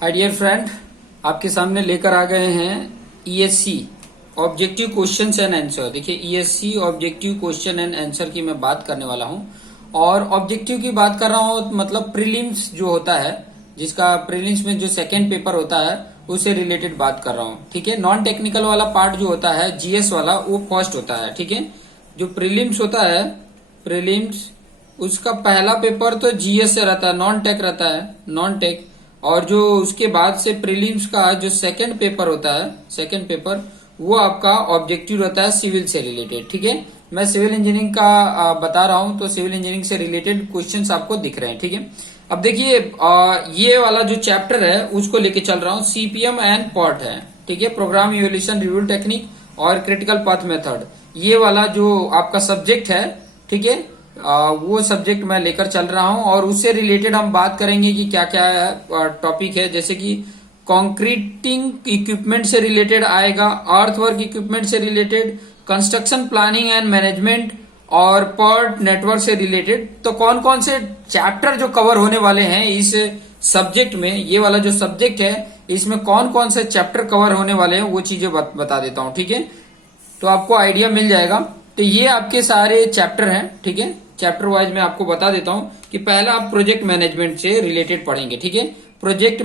Hi dear friend, आपके सामने लेकर आ गए हैं ESC objective questions and answer. देखिए ESC objective question and answer की मैं बात करने वाला हूं और ऑब्जेक्टिव की बात कर रहा हूं मतलब प्रीलिम्स जो होता है, जिसका प्रीलिम्स में जो सेकेंड पेपर होता है उससे रिलेटेड बात कर रहा हूं। ठीक है, नॉन टेक्निकल वाला पार्ट जो होता है जीएस वाला वो फर्स्ट होता है। ठीक है, जो प्रीलिम्स होता है प्रीलिम्स उसका पहला पेपर तो जीएस से रहता है, नॉन टेक रहता है, नॉन टेक। और जो उसके बाद से प्रीलिम्स का जो सेकंड पेपर होता है, सेकंड पेपर वो आपका ऑब्जेक्टिव रहता है सिविल से रिलेटेड। ठीक है, मैं सिविल इंजीनियरिंग का बता रहा हूं तो सिविल इंजीनियरिंग से रिलेटेड क्वेश्चंस आपको दिख रहे हैं। ठीक है, अब देखिए ये वाला जो चैप्टर है उसको लेके चल रहा हूं, सीपीएम एंड पॉट है। ठीक है, प्रोग्राम इवोल्यूशन रिव्यू टेक्निक और क्रिटिकल पाथ मेथड, ये वाला जो आपका सब्जेक्ट है। ठीक है, वो सब्जेक्ट मैं लेकर चल रहा हूं और उससे रिलेटेड हम बात करेंगे कि क्या क्या टॉपिक है, जैसे कि कंक्रीटिंग इक्विपमेंट से रिलेटेड आएगा, अर्थवर्क इक्विपमेंट से related, construction planning and management और पर्ट नेटवर्क से रिलेटेड। तो कौन कौन से चैप्टर जो कवर होने वाले हैं इस सब्जेक्ट में, ये वाला जो सब्जेक्ट है इसमें कौन कौन से चैप्टर कवर होने वाले हैं वो चीजें बता देता हूं। ठीक है, तो आपको आइडिया मिल जाएगा। तो ये आपके सारे चैप्टर हैं। ठीक है, चैप्टर वाइज मैं आपको बता देता हूं कि पहला आप प्रोजेक्ट मैनेजमेंट से रिलेटेड पढ़ेंगे। ठीक है, प्रोजेक्ट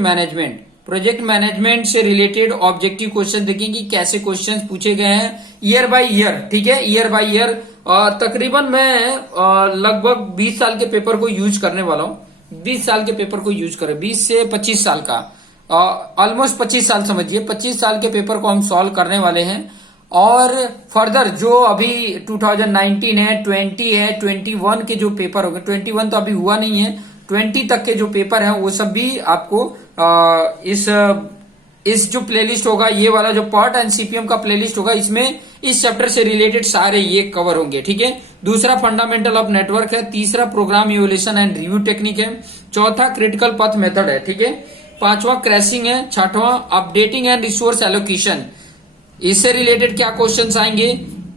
मैनेजमेंट से रिलेटेड ऑब्जेक्टिव क्वेश्चन देखेंगे, कैसे क्वेश्चन पूछे गए हैं ईयर बाय ईयर। ठीक है, ईयर बाय ईयर तकरीबन मैं लगभग 20 साल के पेपर को यूज करने वाला हूं। 20 साल के पेपर को यूज करें, 20 से 25 साल का, ऑलमोस्ट 25 साल समझिए, 25 साल के पेपर को हम सॉल्व करने वाले हैं। और फर्दर जो अभी 2019 है, 20 है, 21 के जो पेपर हो गए, 21 तो अभी हुआ नहीं है, 20 तक के जो पेपर हैं वो सब भी आपको इस जो प्लेलिस्ट होगा, ये वाला जो पार्ट एंड सीपीएम का प्लेलिस्ट होगा, इसमें इस चैप्टर से रिलेटेड सारे ये कवर होंगे। ठीक है, दूसरा फंडामेंटल ऑफ नेटवर्क है, तीसरा program evolution and review technique है, चौथा क्रिटिकल पाथ मेथड है। ठीक है, पांचवा क्रैशिंग है, छठवां अपडेटिंग एंड रिसोर्स एलोकेशन, इससे रिलेटेड क्या क्वेश्चंस आएंगे,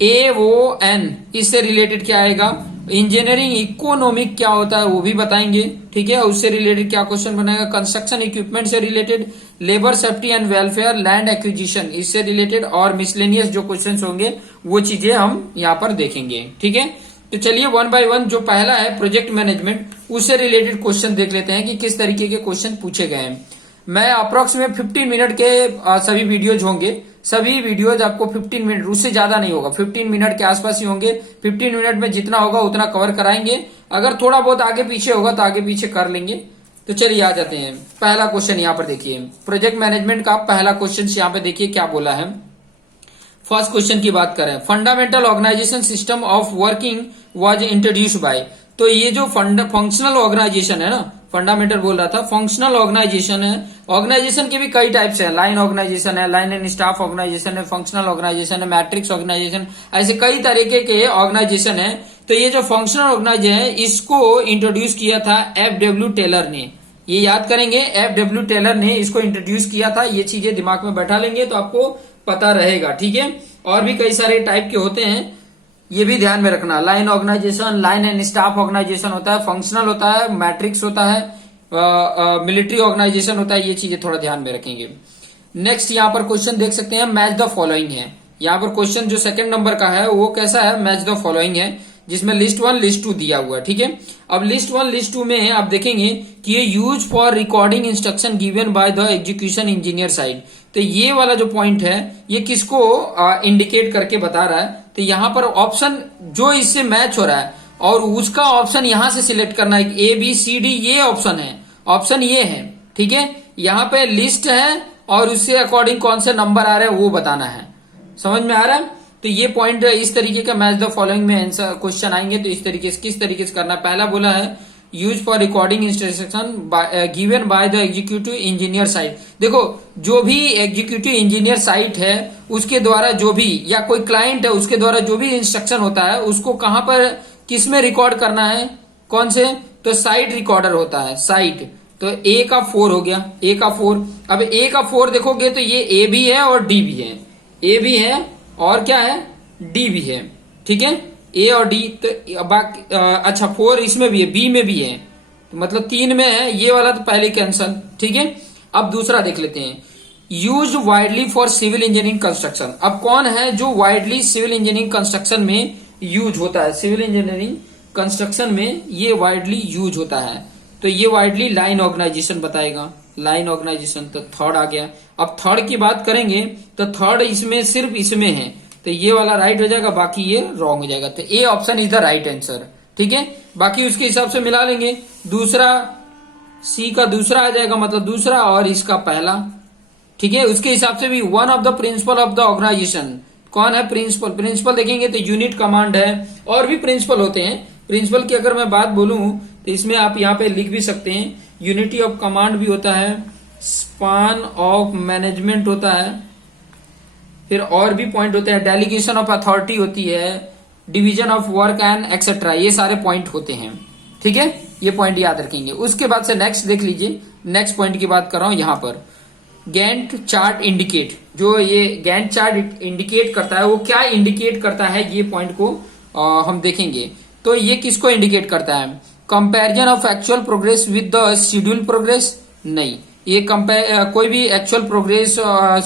एओएन इससे रिलेटेड क्या आएगा, इंजीनियरिंग इकोनॉमिक क्या होता है वो भी बताएंगे। ठीक है, उससे रिलेटेड क्या क्वेश्चन बनेगा, कंस्ट्रक्शन इक्विपमेंट से related, labour safety and welfare, land acquisition इससे रिलेटेड और मिसलेनियस जो क्वेश्चंस होंगे वो चीजें हम यहाँ पर देखेंगे। ठीक है, तो चलिए वन बाय वन, जो पहला है प्रोजेक्ट मैनेजमेंट, उससे रिलेटेड क्वेश्चन देख लेते हैं कि किस तरीके के क्वेश्चन पूछे गए हैं। मैं अप्रोक्सीमेट 15 मिनट के सभी वीडियोज होंगे, सभी वीडियोज आपको 15 मिनट, उससे ज्यादा नहीं होगा, 15 मिनट के आसपास ही होंगे। 15 मिनट में जितना होगा उतना कवर कराएंगे, अगर थोड़ा बहुत आगे पीछे होगा तो आगे पीछे कर लेंगे। तो चलिए आ जाते हैं, पहला क्वेश्चन यहाँ पर देखिए, प्रोजेक्ट मैनेजमेंट का पहला क्वेश्चन यहाँ पे देखिए क्या बोला है। फर्स्ट क्वेश्चन की बात करें, fundamental organisation system of working was introduced by. तो ये जो फंक्शनल ऑर्गेनाइजेशन है ना, फंडामेंटल बोल रहा था, फंक्शनल ऑर्गेनाइजेशन है। ऑर्गेनाइजेशन के भी कई टाइप्स हैं, लाइन ऑर्गेनाइजेशन है, लाइन एंड स्टाफ ऑर्गेनाइजेशन है, फंक्शनल ऑर्गेनाइजेशन है, मैट्रिक्स ऑर्गेनाइजेशन, ऐसे कई तरीके के ऑर्गेनाइजेशन है। तो ये जो फंक्शनल ऑर्गेनाइजेशन है इसको इंट्रोड्यूस किया था एफ.डब्ल्यू. टेलर ने। ये याद करेंगे, एफ.डब्ल्यू. टेलर ने इसको इंट्रोड्यूस किया था। ये चीजें दिमाग में बैठा लेंगे तो आपको पता रहेगा। ठीक है, और भी कई सारे टाइप के होते हैं, ये भी ध्यान में रखना। Line organisation, line and staff organisation होता है, फंक्शनल होता है, मैट्रिक्स होता है, मिलिट्री ऑर्गेनाइजेशन होता है, ये चीजें थोड़ा ध्यान में रखेंगे। नेक्स्ट यहाँ पर क्वेश्चन देख सकते हैं, मैच द फॉलोइंग है। यहाँ पर क्वेश्चन जो सेकंड नंबर का है वो कैसा है, मैच द फॉलोइंग है, जिसमें लिस्ट 1 लिस्ट 2 दिया हुआ है। ठीक है, अब लिस्ट 1 लिस्ट 2 में आप देखेंगे कि ये use for recording instruction given by the execution engineer side. तो ये वाला जो पॉइंट है ये किसको इंडिकेट करके बता रहा है, तो यहाँ पर ऑप्शन जो इससे मैच हो रहा है और उसका ऑप्शन यहां से सिलेक्ट करना है, ए बी सी डी ये ऑप्शन है, ऑप्शन ये है। ठीक है, यहाँ पे लिस्ट है और उससे अकॉर्डिंग कौन से नंबर आ रहे हैं वो बताना है, समझ में आ रहा है। तो ये पॉइंट इस तरीके का मैच द फॉलोइंग में आंसर क्वेश्चन आएंगे तो इस तरीके से, किस तरीके से करना है। पहला बोला है use for recording instruction given by the executive engineer site. देखो जो भी एग्जीक्यूटिव इंजीनियर साइट है उसके द्वारा जो भी, या कोई क्लाइंट है उसके द्वारा जो भी इंस्ट्रक्शन होता है उसको कहां पर किस में रिकॉर्ड करना है, कौन से, तो साइट रिकॉर्डर होता है, साइट। तो ए का 4 हो गया, ए का 4। अब ए का 4 देखोगे तो ये ए भी है और डी भी है, ए भी है और क्या है, डी भी है। ठीक है, ए और डी, तो बाकी अच्छा 4 इसमें भी है, बी में भी है, तो मतलब 3 में है, ये वाला तो पहले कैंसल। ठीक है, अब दूसरा देख लेते हैं, use widely for civil engineering construction. अब कौन है जो वाइडली सिविल इंजीनियरिंग कंस्ट्रक्शन में यूज होता है, सिविल इंजीनियरिंग कंस्ट्रक्शन में ये वाइडली यूज होता है, तो ये वाइडली लाइन ऑर्गेनाइजेशन बताएगा, लाइन ऑर्गेनाइजेशन। तो थर्ड आ गया। अब थर्ड की बात करेंगे तो थर्ड इसमें सिर्फ इसमें है, तो ये वाला राइट हो जाएगा, बाकी ये रॉन्ग हो जाएगा। तो A option is the right answer, ठीक है। बाकी उसके हिसाब से मिला लेंगे, दूसरा सी का दूसरा आ जाएगा, मतलब दूसरा, और इसका पहला, ठीक है। उसके हिसाब से भी one of the principle of the organisation, कौन है प्रिंसिपल, प्रिंसिपल देखेंगे तो यूनिट कमांड है, और भी प्रिंसिपल होते हैं। प्रिंसिपल की अगर मैं बात बोलूं तो इसमें आप यहाँ पे लिख भी सकते हैं, यूनिटी ऑफ कमांड भी होता है, स्पान ऑफ मैनेजमेंट होता है, फिर और भी पॉइंट होते हैं, डेलीगेशन ऑफ अथॉरिटी होती है, division of work and etcetera, ये सारे पॉइंट होते हैं, ठीक है। ये पॉइंट याद रखेंगे। उसके बाद से नेक्स्ट देख लीजिए, नेक्स्ट पॉइंट की बात कर रहा हूं यहां पर, गैंट चार्ट इंडिकेट। जो ये गैंट चार्ट इंडिकेट करता है वो क्या इंडिकेट करता है, ये पॉइंट को हम देखेंगे। तो ये किसको इंडिकेट करता है, comparison of actual progress with the schedule progress, नहीं, ये कोई भी एक्चुअल प्रोग्रेस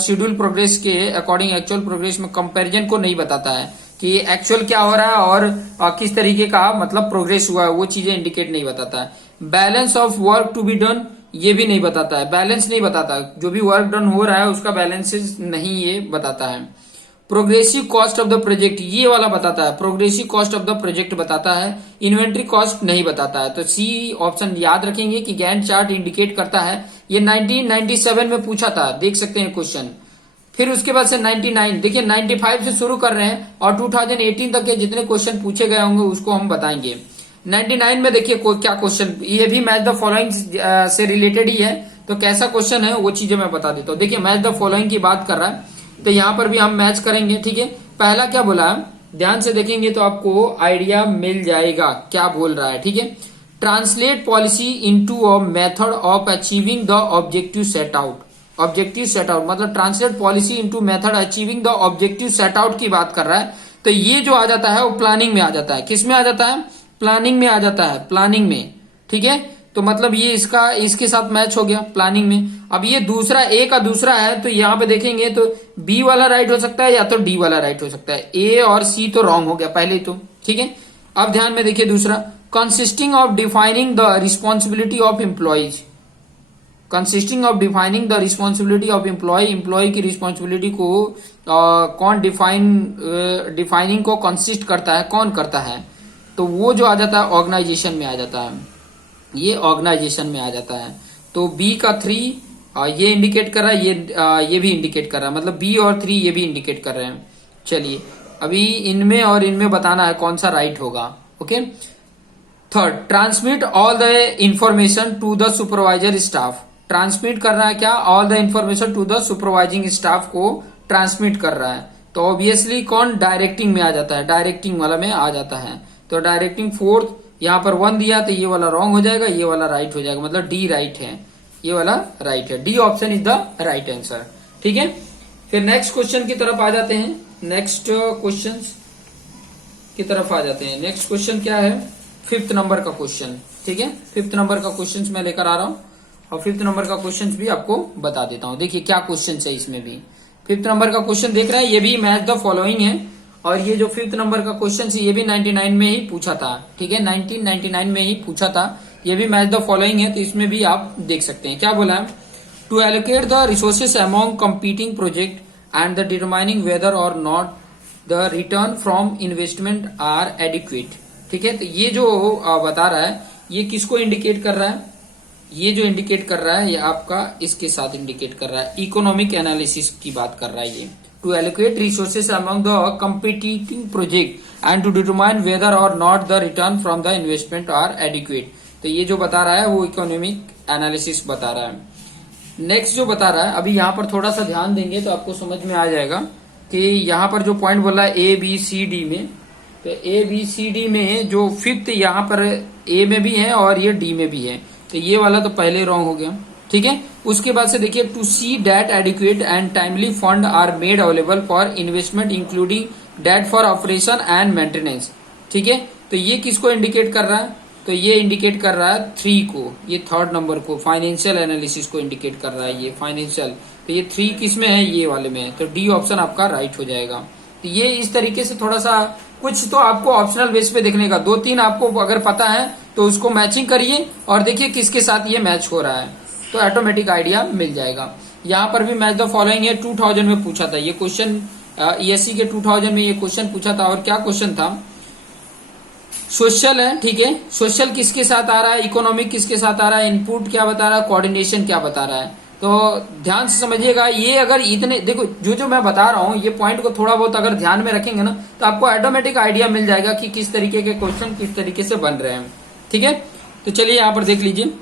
शेड्यूल प्रोग्रेस के अकॉर्डिंग एक्चुअल प्रोग्रेस में कंपैरिजन को नहीं बताता है कि एक्चुअल क्या हो रहा है और किस तरीके का मतलब प्रोग्रेस हुआ है, वो चीजें इंडिकेट नहीं बताता है। Balance of work to be done, ये भी नहीं बताता है, बैलेंस नहीं बताता, जो भी वर्क डन हो रहा है उसका बैलेंस नहीं ये बताता है। Progressive cost of the project, ये वाला बताता है, progressive cost of the project बताता है, इन्वेंट्री कॉस्ट नहीं बताता है। तो सी ऑप्शन याद रखेंगे कि गैंट चार्ट इंडिकेट करता है। ये 1997 में पूछा था, देख सकते हैं क्वेश्चन। फिर उसके बाद से 99, देखिए 95 से शुरू कर रहे हैं और 2018 तक के जितने क्वेश्चन पूछे गए होंगे उसको हम बताएंगे। 99 में देखिए क्या क्वेश्चन, ये भी मैच द फॉलोइंग से रिलेटेड ही है, तो कैसा क्वेश्चन है वो चीजें मैं बता देता हूँ। देखिए मैच द फॉलोइंग की बात कर रहा है, तो यहाँ पर भी हम मैच करेंगे, ठीक है। पहला क्या बोला, ध्यान से देखेंगे तो आपको आइडिया मिल जाएगा क्या बोल रहा है, ठीक है। Translate policy into a method of achieving the objective set out, objective set out मतलब translate policy into method achieving the objective set out की बात कर रहा है। तो ये जो आ जाता है वो प्लानिंग में आ जाता है, किस में आ जाता है, प्लानिंग में आ जाता है, प्लानिंग में, ठीक है। तो मतलब ये इसका इसके साथ मैच हो गया प्लानिंग में। अब ये दूसरा ए का दूसरा है, तो यहाँ पे देखेंगे तो बी वाला राइट हो सकता है या तो डी वाला राइट हो सकता है, ए और सी तो रॉन्ग हो गया पहले तो, ठीक है। अब ध्यान में देखिए दूसरा, consisting of defining the responsibility of employees, consisting of defining the responsibility of employee, employee की रिस्पॉन्सिबिलिटी को कौन डिफाइनिंग को कंसिस्ट करता है, कौन करता है, तो वो जो आ जाता है ऑर्गेनाइजेशन में आ जाता है, ये ऑर्गेनाइजेशन में आ जाता है। तो बी का 3 ये इंडिकेट कर रहा है, ये भी इंडिकेट कर रहा है, मतलब बी और 3 ये भी इंडिकेट कर रहे हैं। चलिए अभी इनमें और इनमें बताना है कौन सा राइट होगा, okay. Third, transmit all the information to the supervisor staff, transmit कर रहा है क्या, all the information to the supervising staff को ट्रांसमिट कर रहा है। तो ऑब्वियसली कौन डायरेक्टिंग में आ जाता है, डायरेक्टिंग वाला में आ जाता है। तो डायरेक्टिंग फोर्थ, यहाँ पर 1 दिया तो ये वाला रॉन्ग हो जाएगा, ये वाला राइट हो जाएगा, मतलब डी राइट है, ये वाला राइट है, D option is the right answer, ठीक है। फिर नेक्स्ट क्वेश्चन की तरफ आ जाते हैं, नेक्स्ट क्वेश्चन की तरफ आ जाते हैं। नेक्स्ट क्वेश्चन क्या है, 5th नंबर का क्वेश्चन, ठीक है। 5th नंबर का क्वेश्चन मैं लेकर आ रहा हूँ और 5th नंबर का क्वेश्चन भी आपको बता देता हूँ। देखिए क्या क्वेश्चन है इसमें भी, 5th नंबर का क्वेश्चन देख रहे हैं, ये भी मैच द फॉलोइंग है, और ये जो 5th नंबर का क्वेश्चन है ये भी 99 में ही पूछा था, ठीक है, 1999 में ही पूछा था, ये भी मैच द फॉलोइंग है, तो इसमें भी आप देख सकते हैं। क्या बोला है, to allocate the resources among competing project and the determining whether or not the return from investment are adequate, ठीक है। तो ये जो बता रहा है ये किसको इंडिकेट कर रहा है, ये जो इंडिकेट कर रहा है ये आपका इसके साथ इंडिकेट कर रहा है, इकोनॉमिक एनालिसिस की बात कर रहा है ये। To allocate resources among the competing project and to determine whether or not the return from the investment are adequate, तो ये जो बता रहा है वो इकोनॉमिक एनालिसिस बता रहा है। नेक्स्ट जो बता रहा है, अभी यहाँ पर थोड़ा सा ध्यान देंगे तो आपको समझ में आ जाएगा कि यहाँ पर जो पॉइंट बोला है ए बी सी डी में, तो ए बी सी डी में जो 5th यहाँ पर ए में भी है और ये डी में भी है, तो ये वाला तो पहले रॉन्ग हो गया, ठीक है। उसके बाद से देखिए, to see that adequate and timely fund are made available for investment including that for operation and maintenance, ठीक है। तो ये किसको इंडिकेट कर रहा है, तो ये इंडिकेट कर रहा है 3 को, ये थर्ड नंबर को, फाइनेंशियल एनालिसिस को इंडिकेट कर रहा है ये फाइनेंशियल। तो ये 3 किस में है, ये वाले में है, तो डी ऑप्शन आपका राइट हो जाएगा। तो ये इस तरीके से थोड़ा सा कुछ तो आपको ऑप्शनल बेस पे देखने का, 2-3 आपको अगर पता है तो उसको मैचिंग करिए और देखिए किसके साथ ये मैच हो रहा है, तो ऑटोमेटिक आइडिया मिल जाएगा। यहाँ पर भी मैच द फॉलोइंग है, 2000 में पूछा था ये क्वेश्चन, ईएससी के 2000 में ये क्वेश्चन पूछा था। और क्या क्वेश्चन था, सोशल है, ठीक है, सोशल किसके साथ आ रहा है, इकोनॉमिक किसके साथ आ रहा है, इनपुट क्या बता रहा है, कोऑर्डिनेशन क्या बता रहा है। तो ध्यान से समझिएगा, ये अगर इतने देखो जो मैं बता रहा हूँ ये पॉइंट को थोड़ा बहुत अगर ध्यान में रखेंगे ना तो आपको ऑटोमेटिक आइडिया मिल जाएगा कि किस तरीके के क्वेश्चन किस तरीके से बन रहे हैं, ठीक है। तो चलिए यहाँ पर देख लीजिए,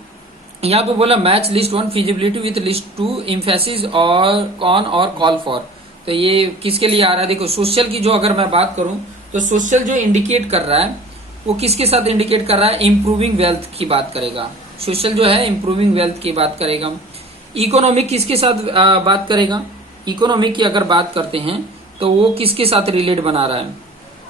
यहाँ पे बोला match list 1 feasibility with list 2 emphasis और ऑन और कॉल फॉर। तो ये किसके लिए आ रहा है, देखो सोशल की जो अगर मैं बात करूं तो सोशल जो इंडिकेट कर रहा है वो किसके साथ इंडिकेट कर रहा है, इंप्रूविंग वेल्थ की बात करेगा। सोशल जो है इंप्रूविंग वेल्थ की बात करेगा। इकोनॉमिक किसके साथ बात करेगा, इकोनॉमिक की अगर बात करते हैं तो वो किसके साथ रिलेट बना रहा है,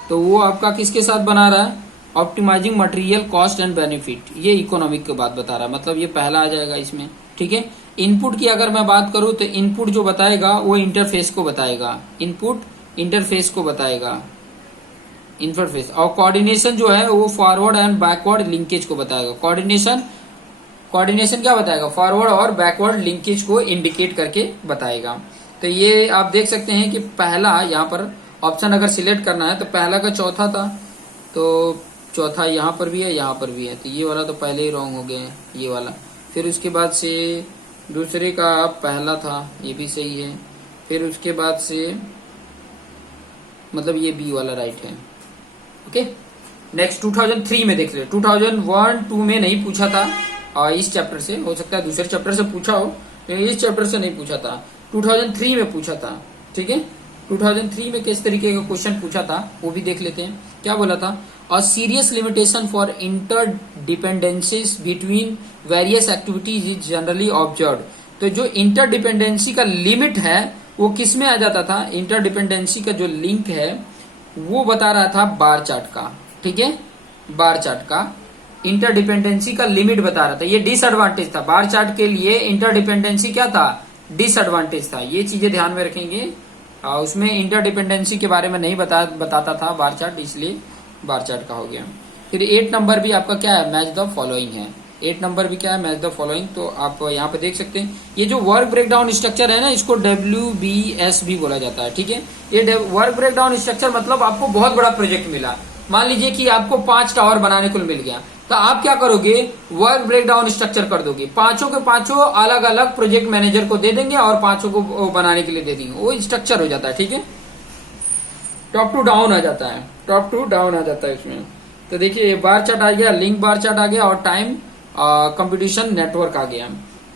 तो वो आपका किसके साथ बना रहा है, optimising material cost and benefit, ये इकोनॉमिक की बात बता रहा है, मतलब ये पहला आ जाएगा इसमें, ठीक है। इनपुट की अगर मैं बात करूं तो इनपुट जो बताएगा वो इंटरफेस को बताएगा, इनपुट इंटरफेस को बताएगा, इंटरफेस। और कोऑर्डिनेशन जो है वो फॉरवर्ड एंड बैकवर्ड लिंकेज को बताएगा। कोऑर्डिनेशन क्या बताएगा, फॉरवर्ड और बैकवर्ड लिंकेज को इंडिकेट करके बताएगा। तो ये आप देख सकते हैं कि पहला यहाँ पर ऑप्शन अगर सिलेक्ट करना है तो पहला का चौथा था, तो चौथा यहाँ पर भी है, यहाँ पर भी है, तो ये वाला तो पहले ही रॉन्ग हो गया है, ये वाला। फिर उसके बाद से दूसरे का पहला था, ये भी सही है। फिर उसके बाद से मतलब ये बी वाला राइट है, ओके। नेक्स्ट 2003 में देख ले, 2001-2 में नहीं पूछा था इस चैप्टर से, हो सकता है दूसरे चैप्टर से पूछा हो, लेकिन इस चैप्टर से नहीं पूछा था, 2003 में पूछा था, ठीक है। 2003 में किस तरीके का क्वेश्चन पूछा था वो भी देख लेते हैं। क्या बोला था, a serious limitation for inter dependencies between various activities is generally observe. तो जो इंटर डिपेंडेंसी का लिमिट है वो किस में आ जाता था, इंटर डिपेंडेंसी का जो लिंक है वो बता रहा था बार चार्ट का, ठीक है, बार चार्ट का इंटर डिपेंडेंसी का लिमिट बता रहा था। ये डिसएडवांटेज था बार चार्ट के लिए, इंटर डिपेंडेंसी क्या था, डिसएडवांटेज था। ये चीजें ध्यान में रखेंगे, उसमें इंटर डिपेंडेंसी के बारे में नहीं बताता था बार चार्ट, इसलिए बार चार्ट का हो गया। फिर 8 नंबर भी आपका क्या है, मैच द फॉलोइंग है, 8 नंबर भी क्या है, मैच द फॉलोइंग। तो आप यहाँ पे देख सकते हैं ये जो वर्क ब्रेकडाउन स्ट्रक्चर है ना, इसको WBS भी बोला जाता है, ठीक है। ये वर्क ब्रेकडाउन स्ट्रक्चर मतलब आपको बहुत बड़ा प्रोजेक्ट मिला, मान लीजिए कि आपको 5 टावर बनाने को मिल गया, तो आप क्या करोगे, वर्क ब्रेकडाउन स्ट्रक्चर कर दोगे, पांचों के पांचों अलग अलग प्रोजेक्ट मैनेजर को दे देंगे और पांचों को बनाने के लिए दे देंगे, वो स्ट्रक्चर हो जाता है, ठीक है। टॉप टू डाउन आ जाता है, टॉप टू डाउन आ जाता है इसमें। तो देखिए बार चार्ट आ गया, लिंक बार चार्ट आ गया और टाइम कंपटीशन नेटवर्क आ गया।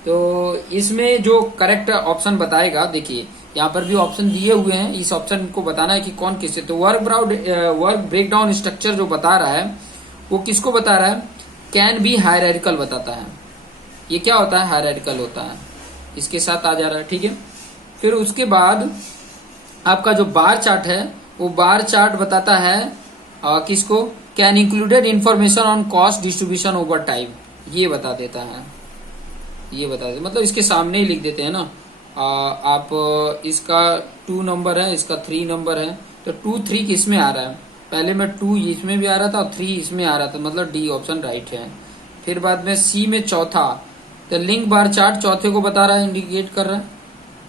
तो इसमें जो करेक्ट ऑप्शन बताएगा, देखिए यहाँ पर भी ऑप्शन दिए हुए हैं, इस ऑप्शन को बताना है कि कौन किससे। तो वर्क ब्रेकडाउन स्ट्रक्चर जो बता रहा है वो किसको बता रहा है, कैन बी हायरार्किकल बताता है। ये क्या होता है, हायरार्किकल होता है, इसके साथ आ जा रहा है, ठीक है। फिर उसके बाद आपका जो बार चार्ट है वो बार चार्ट बताता है किसको, can included information on cost distribution over time, ये बता देता है, ये बता देता, मतलब इसके सामने ही लिख देते हैं ना। आप इसका 2 नंबर है, इसका 3 नंबर है, तो 2-3 किस में आ रहा है, पहले में 2 इसमें भी आ रहा था और 3 इसमें आ रहा था, मतलब डी ऑप्शन राइट है। फिर बाद में सी में चौथा, तो लिंक बार चार्ट चौथे को बता रहा है, इंडिकेट कर रहा है,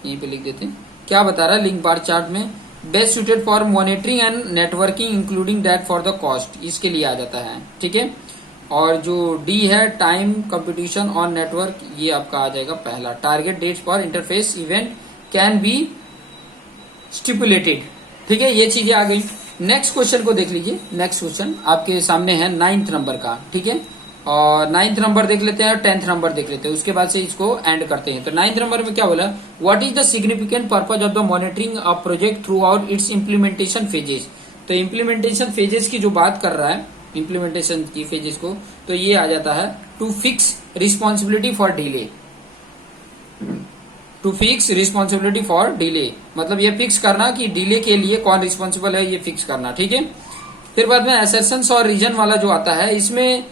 यहीं पे लिख देते हैं क्या बता रहा है, लिंक बार चार्ट में best suited for monitoring and networking including that for the cost, इसके लिए आ जाता है, ठीक है। और जो डी है टाइम कंपटीशन ऑन नेटवर्क, ये आपका आ जाएगा पहला। Target dates for interface event can be stipulated, ठीक है, ये चीजें आ गई। नेक्स्ट क्वेश्चन को देख लीजिए, नेक्स्ट क्वेश्चन आपके सामने है 9th नंबर का, ठीक है। और 9th नंबर देख लेते हैं और 10th नंबर देख लेते हैं, उसके बाद से इसको एंड करते हैं। तो 9th नंबर में क्या बोला, what is the significant purpose of the monitoring a project through out it's implementation phases. तो इम्प्लीमेंटेशन फेजेस की जो बात कर रहा है, इम्प्लीमेंटेशन की फेजेस को, तो ये आ जाता है to fix responsibility for delay, to fix responsibility for delay, मतलब ये फिक्स करना कि डिले के लिए कौन रिस्पॉन्सिबल है, ये फिक्स करना, ठीक है। फिर बाद में एसेशंस और रीजन वाला जो आता है, इसमें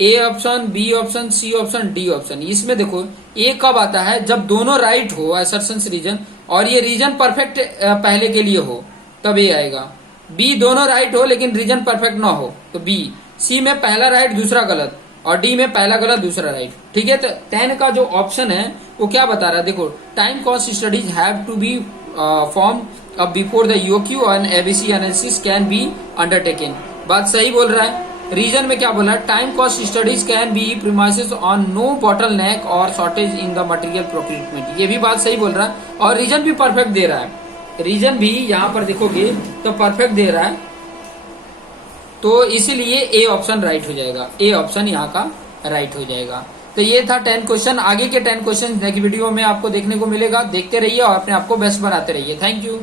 A option, B option, C option, D option. इसमें देखो ए कब आता है, जब दोनों राइट हो असर्शंस रीजन और ये रीजन परफेक्ट पहले के लिए हो, तब ए आएगा। बी दोनों राइट हो लेकिन रीजन परफेक्ट ना हो तो बी। सी में पहला राइट दूसरा गलत और डी में पहला गलत दूसरा राइट। ठीक है, तो 10 का जो ऑप्शन है वो क्या बता रहा है, देखो time cost studies have to be form अब before the UQ and ABC analysis can be undertaken. बात सही बोल रहा है। रीजन में क्या बोला, time cost studies can be premises on no bottleneck or shortage in the material procurement. ये भी बात सही बोल रहा है और रीजन भी परफेक्ट दे रहा है। रीजन भी यहां पर देखोगे तो परफेक्ट दे रहा है, तो इसीलिए ए ऑप्शन राइट हो जाएगा। ए ऑप्शन यहाँ का राइट हो जाएगा। तो ये था 10 क्वेश्चन। आगे के 10 क्वेश्चन नेक्स्ट वीडियो में आपको देखने को मिलेगा। देखते रहिए और अपने आप को बेस्ट बनाते रहिए। Thank you.